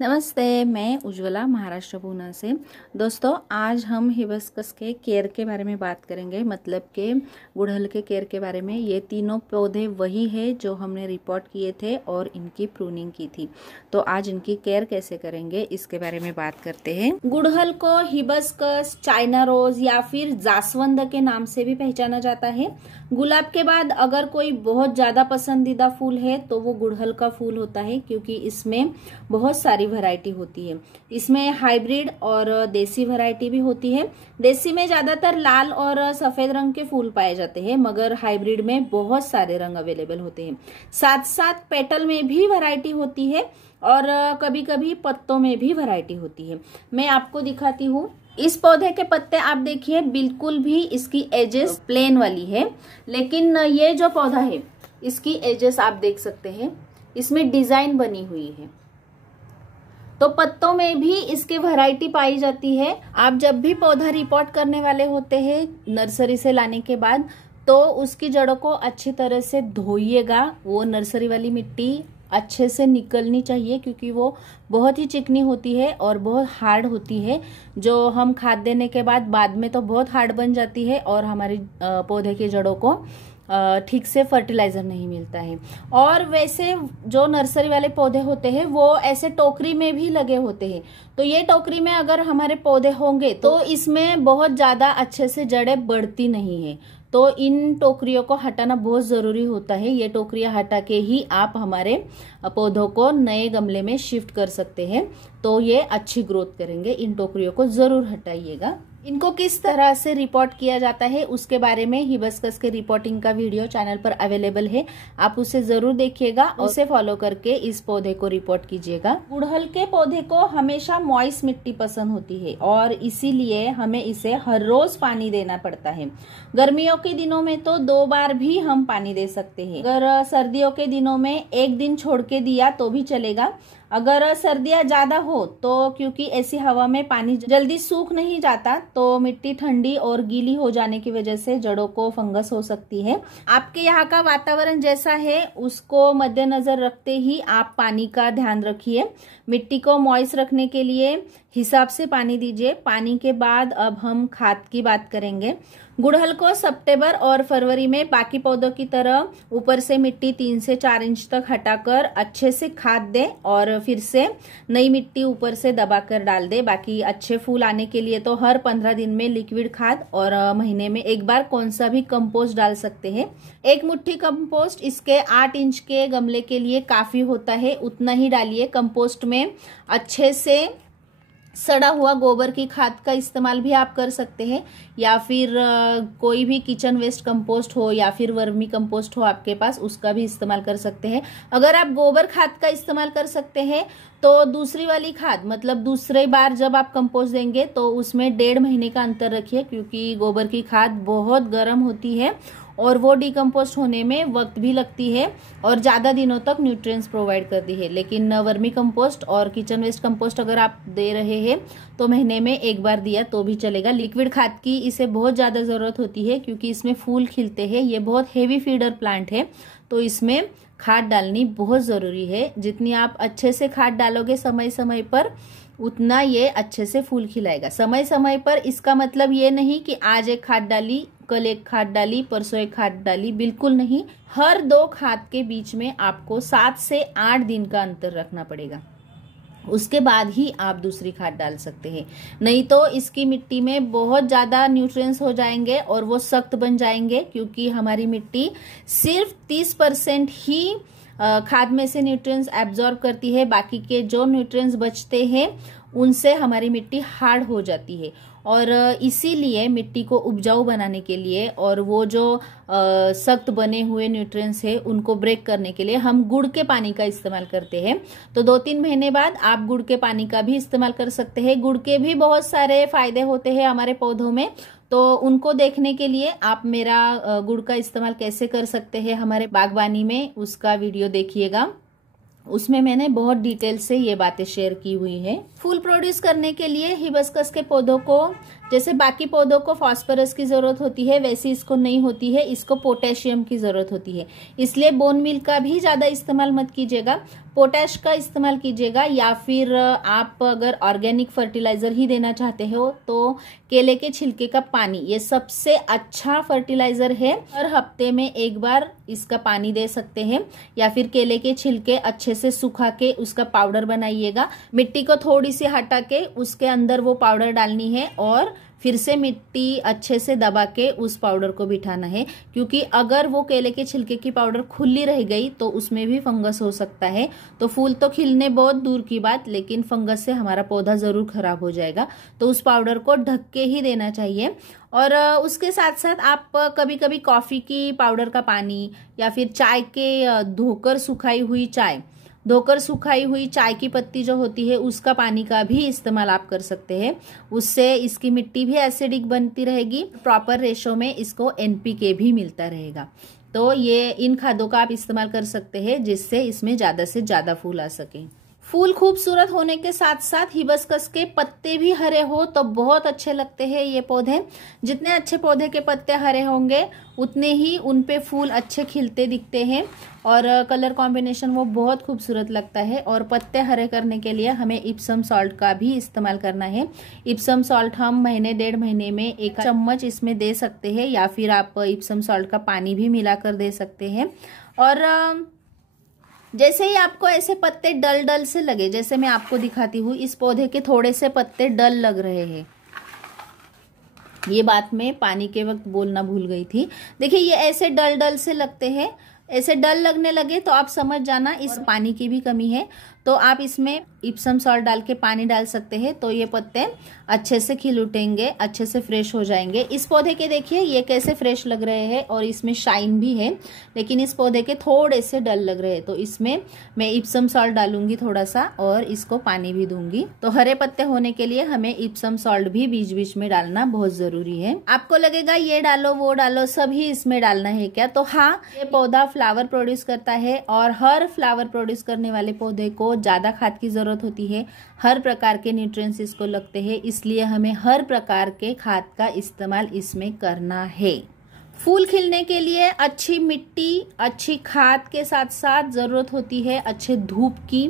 नमस्ते, मैं उज्ज्वला महाराष्ट्र पूना से। दोस्तों, आज हम हिबिस्कस के केयर के बारे में बात करेंगे, मतलब के गुड़हल के केयर के बारे में। ये तीनों पौधे वही है जो हमने रिपोर्ट किए थे और इनकी प्रूनिंग की थी। तो आज इनकी केयर कैसे करेंगे इसके बारे में बात करते हैं। गुड़हल को हिबिस्कस, चाइना रोज या फिर जास्वंद के नाम से भी पहचाना जाता है। गुलाब के बाद अगर कोई बहुत ज्यादा पसंदीदा फूल है तो वो गुड़हल का फूल होता है, क्योंकि इसमें बहुत सारी वैरायटी होती है। इसमें हाइब्रिड और देसी वैरायटी भी होती है। देसी में ज्यादातर लाल और सफेद रंग के फूल पाए जाते हैं, मगर हाइब्रिड में बहुत सारे रंग अवेलेबल होते हैं। साथ साथ पेटल में भी वैरायटी होती है और कभी कभी पत्तों में भी वैरायटी होती है। मैं आपको दिखाती हूँ। इस पौधे के पत्ते आप देखिए, बिल्कुल भी इसकी एजेस प्लेन वाली है, लेकिन ये जो पौधा है इसकी एजेस आप देख सकते हैं, इसमें डिजाइन बनी हुई है। तो पत्तों में भी इसकी वैरायटी पाई जाती है। आप जब भी पौधा रिपोर्ट करने वाले होते हैं नर्सरी से लाने के बाद, तो उसकी जड़ों को अच्छी तरह से धोइएगा। वो नर्सरी वाली मिट्टी अच्छे से निकलनी चाहिए, क्योंकि वो बहुत ही चिकनी होती है और बहुत हार्ड होती है, जो हम खाद देने के बाद में तो बहुत हार्ड बन जाती है और हमारी पौधे की जड़ों को ठीक से फर्टिलाइजर नहीं मिलता है। और वैसे जो नर्सरी वाले पौधे होते हैं वो ऐसे टोकरी में भी लगे होते हैं। तो ये टोकरी में अगर हमारे पौधे होंगे तो इसमें बहुत ज्यादा अच्छे से जड़ें बढ़ती नहीं है। तो इन टोकरियों को हटाना बहुत जरूरी होता है। ये टोकरियां हटा के ही आप हमारे पौधों को नए गमले में शिफ्ट कर सकते हैं, तो ये अच्छी ग्रोथ करेंगे। इन टोकरियों को जरूर हटाइएगा। इनको किस तरह से रिपोर्ट किया जाता है उसके बारे में हिबिस्कस के रिपोर्टिंग का वीडियो चैनल पर अवेलेबल है, आप उसे जरूर देखिएगा और उसे फॉलो करके इस पौधे को रिपोर्ट कीजिएगा। गुड़हल के पौधे को हमेशा मॉइस्ट मिट्टी पसंद होती है और इसीलिए हमें इसे हर रोज पानी देना पड़ता है। गर्मियों के दिनों में तो 2 बार भी हम पानी दे सकते हैं। अगर सर्दियों के दिनों में 1 दिन छोड़ के दिया तो भी चलेगा। अगर सर्दियां ज्यादा हो तो क्योंकि ऐसी हवा में पानी जल्दी सूख नहीं जाता, तो मिट्टी ठंडी और गीली हो जाने की वजह से जड़ों को फंगस हो सकती है। आपके यहाँ का वातावरण जैसा है उसको मद्देनजर रखते ही आप पानी का ध्यान रखिए। मिट्टी को मॉइस्ट रखने के लिए हिसाब से पानी दीजिए। पानी के बाद अब हम खाद की बात करेंगे। गुड़हल को सितंबर और फरवरी में बाकी पौधों की तरह ऊपर से मिट्टी 3 से 4 इंच तक हटाकर अच्छे से खाद दे और फिर से नई मिट्टी ऊपर से दबाकर डाल दे। बाकी अच्छे फूल आने के लिए तो हर 15 दिन में लिक्विड खाद और महीने में 1 बार कौन सा भी कंपोस्ट डाल सकते हैं। 1 मुट्ठी कंपोस्ट इसके 8 इंच के गमले के लिए काफी होता है, उतना ही डालिए। कंपोस्ट में अच्छे से सड़ा हुआ गोबर की खाद का इस्तेमाल भी आप कर सकते हैं, या फिर कोई भी किचन वेस्ट कंपोस्ट हो या फिर वर्मी कंपोस्ट हो आपके पास, उसका भी इस्तेमाल कर सकते हैं। अगर आप गोबर खाद का इस्तेमाल कर सकते हैं तो दूसरी वाली खाद, मतलब दूसरी बार जब आप कंपोस्ट देंगे तो उसमें 1.5 महीने का अंतर रखिए, क्योंकि गोबर की खाद बहुत गर्म होती है और वो डिकम्पोस्ट होने में वक्त भी लगती है और ज्यादा दिनों तक न्यूट्रिएंट्स प्रोवाइड करती है। लेकिन वर्मी कंपोस्ट और किचन वेस्ट कंपोस्ट अगर आप दे रहे हैं तो महीने में 1 बार दिया तो भी चलेगा। लिक्विड खाद की इसे बहुत ज्यादा जरूरत होती है, क्योंकि इसमें फूल खिलते हैं। ये बहुत हेवी फीडर प्लांट है, तो इसमें खाद डालनी बहुत जरूरी है। जितनी आप अच्छे से खाद डालोगे समय समय पर, उतना ये अच्छे से फूल खिलाएगा। समय समय पर इसका मतलब ये नहीं कि आज एक खाद डाली, कल एक खाद डाली, परसों एक खाद डाली, बिल्कुल नहीं। हर 2 खाद के बीच में आपको 7 से 8 दिन का अंतर रखना पड़ेगा, उसके बाद ही आप दूसरी खाद डाल सकते हैं। नहीं तो इसकी मिट्टी में बहुत ज्यादा न्यूट्रिएंट्स हो जाएंगे और वो सख्त बन जाएंगे, क्योंकि हमारी मिट्टी सिर्फ 30% ही खाद में से न्यूट्रिएंट्स एब्जॉर्ब करती है। बाकी के जो न्यूट्रिएंट्स बचते हैं उनसे हमारी मिट्टी हार्ड हो जाती है। और इसीलिए मिट्टी को उपजाऊ बनाने के लिए और वो जो सख्त बने हुए न्यूट्रिएंट्स है उनको ब्रेक करने के लिए हम गुड़ के पानी का इस्तेमाल करते हैं। तो 2-3 महीने बाद आप गुड़ के पानी का भी इस्तेमाल कर सकते हैं। गुड़ के भी बहुत सारे फायदे होते हैं हमारे पौधों में, तो उनको देखने के लिए आप मेरा गुड़ का इस्तेमाल कैसे कर सकते हैं हमारे बागवानी में, उसका वीडियो देखिएगा। उसमें मैंने बहुत डिटेल से ये बातें शेयर की हुई है। फूल प्रोड्यूस करने के लिए हिबिस्कस के पौधों को, जैसे बाकी पौधों को फास्फोरस की जरूरत होती है, वैसे इसको नहीं होती है, इसको पोटेशियम की जरूरत होती है। इसलिए बोन मील का भी ज्यादा इस्तेमाल मत कीजिएगा। पोटैश का इस्तेमाल कीजिएगा, या फिर आप अगर ऑर्गेनिक फर्टिलाइजर ही देना चाहते हो तो केले के छिलके का पानी ये सबसे अच्छा फर्टिलाइजर है। हर हफ्ते में एक बार इसका पानी दे सकते हैं, या फिर केले के छिलके अच्छे से सुखा के उसका पाउडर बनाइएगा। मिट्टी को थोड़ी सी हटा के उसके अंदर वो पाउडर डालनी है और फिर से मिट्टी अच्छे से दबा के उस पाउडर को बिठाना है, क्योंकि अगर वो केले के छिलके की पाउडर खुली रह गई तो उसमें भी फंगस हो सकता है। तो फूल तो खिलने बहुत दूर की बात, लेकिन फंगस से हमारा पौधा जरूर खराब हो जाएगा। तो उस पाउडर को ढक के ही देना चाहिए। और उसके साथ साथ आप कभी कभी कॉफी की पाउडर का पानी, या फिर चाय के धोकर सुखाई हुई चाय की पत्ती जो होती है उसका पानी का भी इस्तेमाल आप कर सकते हैं। उससे इसकी मिट्टी भी एसिडिक बनती रहेगी, प्रॉपर रेशो में इसको एनपीके भी मिलता रहेगा। तो ये इन खादों का आप इस्तेमाल कर सकते हैं, जिससे इसमें ज्यादा से ज्यादा फूल आ सके। फूल खूबसूरत होने के साथ साथ हिबिस्कस के पत्ते भी हरे हो तो बहुत अच्छे लगते हैं ये पौधे। जितने अच्छे पौधे के पत्ते हरे होंगे उतने ही उन पे फूल अच्छे खिलते दिखते हैं, और कलर कॉम्बिनेशन वो बहुत खूबसूरत लगता है। और पत्ते हरे करने के लिए हमें इप्सम सॉल्ट का भी इस्तेमाल करना है। इप्सम सॉल्ट हम महीने 1.5 महीने में 1 चम्मच इसमें दे सकते हैं, या फिर आप इप्सम सॉल्ट का पानी भी मिलाकर दे सकते हैं। और जैसे ही आपको ऐसे पत्ते डल डल से लगे, जैसे मैं आपको दिखाती हूँ, इस पौधे के थोड़े से पत्ते डल लग रहे हैं। ये बात मैं पानी के वक्त बोलना भूल गई थी। देखिए ये ऐसे डल डल से लगते हैं, ऐसे डल लगने लगे तो आप समझ जाना इस पानी की भी कमी है। तो आप इसमें इप्सम सॉल्ट डाल के पानी डाल सकते हैं, तो ये पत्ते अच्छे से खिल उठेंगे, अच्छे से फ्रेश हो जाएंगे। इस पौधे के देखिए ये कैसे फ्रेश लग रहे हैं और इसमें शाइन भी है, लेकिन इस पौधे के थोड़े से डल लग रहे हैं। तो इसमें मैं इप्सम सॉल्ट डालूंगी थोड़ा सा, और इसको पानी भी दूंगी। तो हरे पत्ते होने के लिए हमें इप्सम सॉल्ट भी बीच बीच में डालना बहुत जरूरी है। आपको लगेगा ये डालो वो डालो सभी इसमें डालना है क्या, तो हाँ, ये पौधा फ्लावर प्रोड्यूस करता है, और हर फ्लावर प्रोड्यूस करने वाले पौधे को ज्यादा खाद की जरूरत होती है। हर प्रकार के न्यूट्रिएंट्स इसको लगते हैं, इसलिए हमें हर प्रकार के खाद का इस्तेमाल इसमें करना है। फूल खिलने के लिए अच्छी मिट्टी, अच्छी खाद के साथ साथ जरूरत होती है अच्छे धूप की।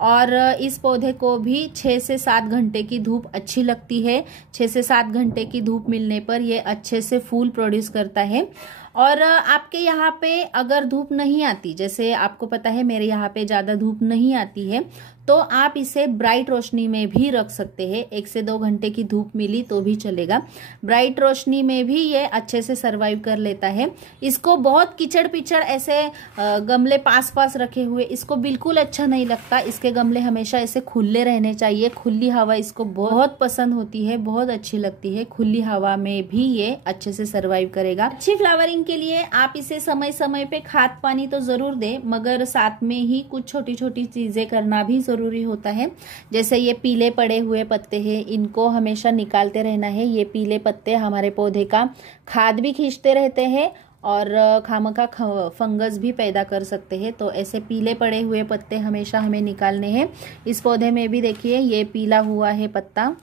और इस पौधे को भी 6 से 7 घंटे की धूप अच्छी लगती है। 6 से 7 घंटे की धूप मिलने पर ये अच्छे से फूल प्रोड्यूस करता है। और आपके यहाँ पे अगर धूप नहीं आती, जैसे आपको पता है मेरे यहाँ पे ज्यादा धूप नहीं आती है, तो आप इसे ब्राइट रोशनी में भी रख सकते हैं। 1 से 2 घंटे की धूप मिली तो भी चलेगा। ब्राइट रोशनी में भी ये अच्छे से सरवाइव कर लेता है। इसको बहुत कीचड़ पिचड़ ऐसे गमले पास पास रखे हुए इसको बिल्कुल अच्छा नहीं लगता। इसके गमले हमेशा ऐसे खुले रहने चाहिए। खुली हवा इसको बहुत पसंद होती है, बहुत अच्छी लगती है। खुली हवा में भी ये अच्छे से सरवाइव करेगा। अच्छी फ्लावरिंग के लिए आप इसे समय समय पे खाद पानी तो जरूर दें, मगर साथ में ही कुछ छोटी छोटी चीजें करना भी जरूरी होता है। जैसे ये पीले पड़े हुए पत्ते हैं, इनको हमेशा निकालते रहना है। ये पीले पत्ते हमारे पौधे का खाद भी खींचते रहते हैं और खामखा फंगस भी पैदा कर सकते हैं। तो ऐसे पीले पड़े हुए पत्ते हमेशा हमें निकालने हैं। इस पौधे में भी देखिए ये पीला हुआ है पत्ता,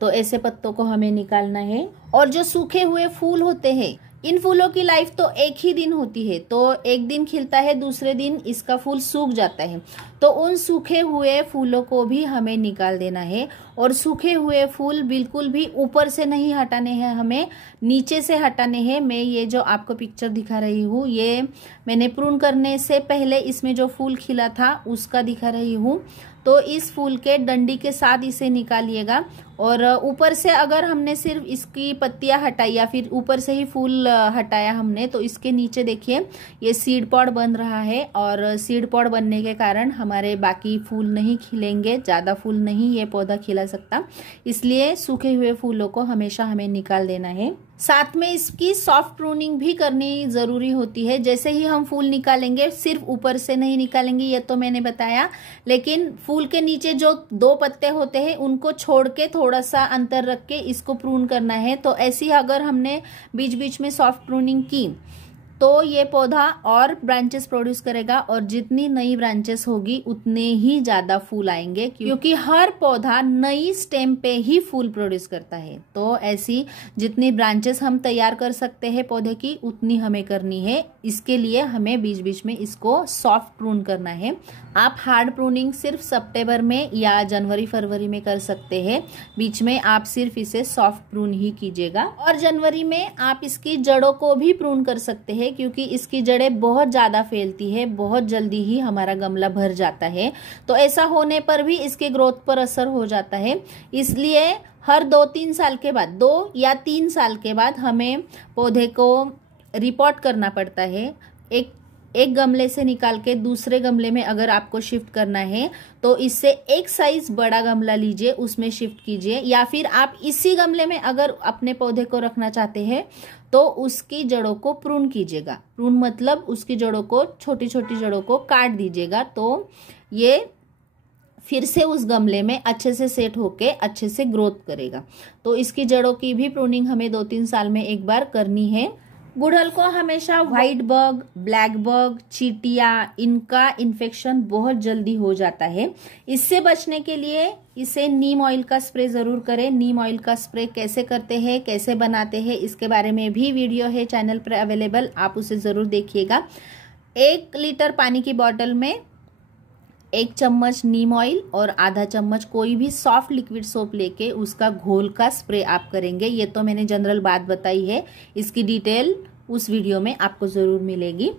तो ऐसे पत्तों को हमें निकालना है। और जो सूखे हुए फूल होते हैं, इन फूलों की लाइफ तो एक ही दिन होती है, तो एक दिन खिलता है, दूसरे दिन इसका फूल सूख जाता है। तो उन सूखे हुए फूलों को भी हमें निकाल देना है। और सूखे हुए फूल बिल्कुल भी ऊपर से नहीं हटाने हैं, हमें नीचे से हटाने हैं। मैं ये जो आपको पिक्चर दिखा रही हूँ, ये मैंने प्रून करने से पहले इसमें जो फूल खिला था उसका दिखा रही हूँ। तो इस फूल के डंडी के साथ इसे निकालिएगा। और ऊपर से अगर हमने सिर्फ इसकी पत्तियां हटाई या फिर ऊपर से ही फूल हटाया हमने, तो इसके नीचे देखिए ये सीड पॉड बन रहा है। और सीड पॉड बनने के कारण हमारे बाकी फूल नहीं खिलेंगे, ज्यादा फूल नहीं ये पौधा खिला सकता। इसलिए सूखे हुए फूलों को हमेशा हमें निकाल देना है। साथ में इसकी सॉफ्ट प्रूनिंग भी करनी जरूरी होती है। जैसे ही हम फूल निकालेंगे, सिर्फ ऊपर से नहीं निकालेंगे, ये तो मैंने बताया, लेकिन फूल के नीचे जो 2 पत्ते होते हैं उनको छोड़ के थोड़ा सा अंतर रख के इसको प्रून करना है। तो ऐसी अगर हमने बीच बीच में सॉफ्ट प्रूनिंग की तो ये पौधा और ब्रांचेस प्रोड्यूस करेगा, और जितनी नई ब्रांचेस होगी उतने ही ज्यादा फूल आएंगे, क्योंकि हर पौधा नई स्टेम पे ही फूल प्रोड्यूस करता है। तो ऐसी जितनी ब्रांचेस हम तैयार कर सकते हैं पौधे की, उतनी हमें करनी है। इसके लिए हमें बीच बीच में इसको सॉफ्ट प्रून करना है। आप हार्ड प्रूनिंग सिर्फ सितंबर में या जनवरी फरवरी में कर सकते हैं। बीच में आप सिर्फ इसे सॉफ्ट प्रून ही कीजिएगा। और जनवरी में आप इसकी जड़ों को भी प्रून कर सकते हैं, क्योंकि इसकी जड़ें बहुत ज्यादा फैलती है, बहुत जल्दी ही हमारा गमला भर जाता है। तो ऐसा होने पर भी इसके ग्रोथ पर असर हो जाता है। इसलिए हर 2-3 साल के बाद, 2 या 3 साल के बाद हमें पौधे को रिपोर्ट करना पड़ता है। एक गमले से निकाल के दूसरे गमले में अगर आपको शिफ्ट करना है तो इससे एक साइज बड़ा गमला लीजिए, उसमें शिफ्ट कीजिए। या फिर आप इसी गमले में अगर अपने पौधे को रखना चाहते हैं तो उसकी जड़ों को प्रून कीजिएगा। प्रून मतलब उसकी जड़ों को, छोटी छोटी जड़ों को काट दीजिएगा, तो ये फिर से उस गमले में अच्छे से सेट होके अच्छे से ग्रोथ करेगा। तो इसकी जड़ों की भी प्रूनिंग हमें 2-3 साल में एक बार करनी है। गुड़हल को हमेशा व्हाइट बग, ब्लैक बग, चींटियां, इनका इन्फेक्शन बहुत जल्दी हो जाता है। इससे बचने के लिए इसे नीम ऑयल का स्प्रे जरूर करें। नीम ऑयल का स्प्रे कैसे करते हैं, कैसे बनाते हैं, इसके बारे में भी वीडियो है चैनल पर अवेलेबल, आप उसे जरूर देखिएगा। 1 लीटर पानी की बॉटल में 1 चम्मच नीम ऑयल और आधा चम्मच कोई भी सॉफ्ट लिक्विड सोप लेके उसका घोल का स्प्रे आप करेंगे। ये तो मैंने जनरल बात बताई है, इसकी डिटेल उस वीडियो में आपको जरूर मिलेगी।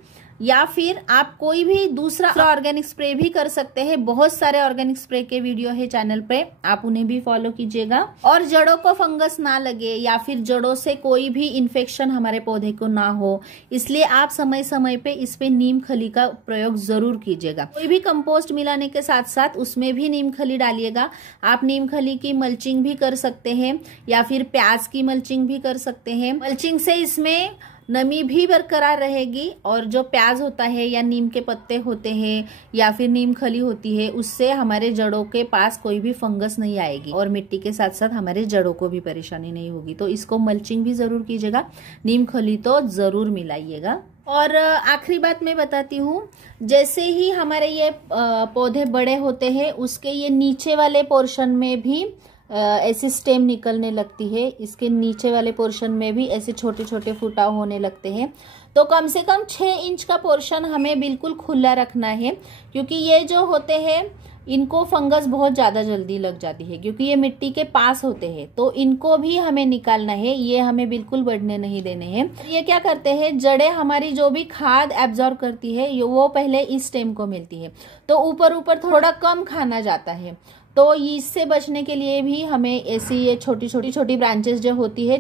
या फिर आप कोई भी दूसरा ऑर्गेनिक स्प्रे भी कर सकते हैं। बहुत सारे ऑर्गेनिक स्प्रे के वीडियो है चैनल पे, आप उन्हें भी फॉलो कीजिएगा। और जड़ों को फंगस ना लगे या फिर जड़ों से कोई भी इन्फेक्शन हमारे पौधे को ना हो, इसलिए आप समय समय पे इस पे नीम खली का प्रयोग जरूर कीजिएगा। कोई भी कंपोस्ट मिलाने के साथ साथ उसमें भी नीम खली डालिएगा। आप नीम खली की मल्चिंग भी कर सकते हैं या फिर प्याज की मल्चिंग भी कर सकते हैं। मल्चिंग से इसमें नमी भी बरकरार रहेगी, और जो प्याज होता है या नीम के पत्ते होते हैं या फिर नीम खली होती है, उससे हमारे जड़ों के पास कोई भी फंगस नहीं आएगी और मिट्टी के साथ साथ हमारे जड़ों को भी परेशानी नहीं होगी। तो इसको मल्चिंग भी जरूर कीजिएगा, नीम खली तो जरूर मिलाइएगा। और आखिरी बात मैं बताती हूँ, जैसे ही हमारे ये पौधे बड़े होते हैं उसके ये नीचे वाले पोर्शन में भी ऐसी स्टेम निकलने लगती है। इसके नीचे वाले पोर्शन में भी ऐसे छोटे छोटे फुटाव होने लगते हैं। तो कम से कम 6 इंच का पोर्शन हमें बिल्कुल खुला रखना है, क्योंकि ये जो होते हैं इनको फंगस बहुत ज्यादा जल्दी लग जाती है, क्योंकि ये मिट्टी के पास होते हैं। तो इनको भी हमें निकालना है, ये हमें बिल्कुल बढ़ने नहीं देने हैं। ये क्या करते हैं, जड़ें हमारी जो भी खाद एब्जॉर्ब करती है वो पहले इस स्टेम को मिलती है, तो ऊपर ऊपर थोड़ा कम खाना जाता है। तो इससे बचने के लिए भी हमें ऐसी ये छोटी छोटी ब्रांचेस जो होती है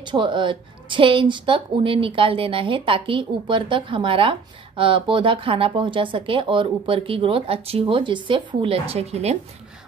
6 इंच तक, उन्हें निकाल देना है, ताकि ऊपर तक हमारा पौधा खाना पहुंचा सके और ऊपर की ग्रोथ अच्छी हो, जिससे फूल अच्छे खिले।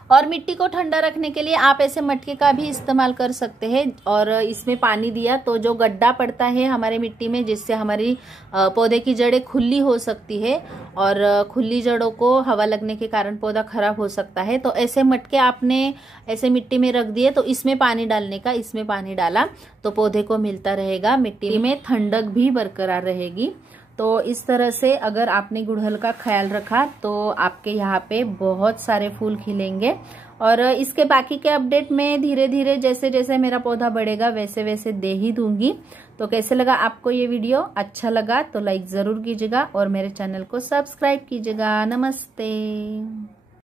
और मिट्टी को ठंडा रखने के लिए आप ऐसे मटके का भी इस्तेमाल कर सकते हैं। और इसमें पानी दिया तो जो गड्ढा पड़ता है हमारे मिट्टी में, जिससे हमारी पौधे की जड़ें खुली हो सकती है, और खुली जड़ों को हवा लगने के कारण पौधा खराब हो सकता है। तो ऐसे मटके आपने ऐसे मिट्टी में रख दिए, तो इसमें पानी डालने का, इसमें पानी डाला तो पौधे को मिलता रहेगा, मिट्टी में ठंडक भी बरकरार रहेगी। तो इस तरह से अगर आपने गुड़हल का ख्याल रखा तो आपके यहाँ पे बहुत सारे फूल खिलेंगे। और इसके बाकी के अपडेट में धीरे धीरे जैसे जैसे मेरा पौधा बढ़ेगा वैसे वैसे दे ही दूंगी। तो कैसे लगा आपको ये वीडियो? अच्छा लगा तो लाइक जरूर कीजिएगा और मेरे चैनल को सब्सक्राइब कीजिएगा। नमस्ते।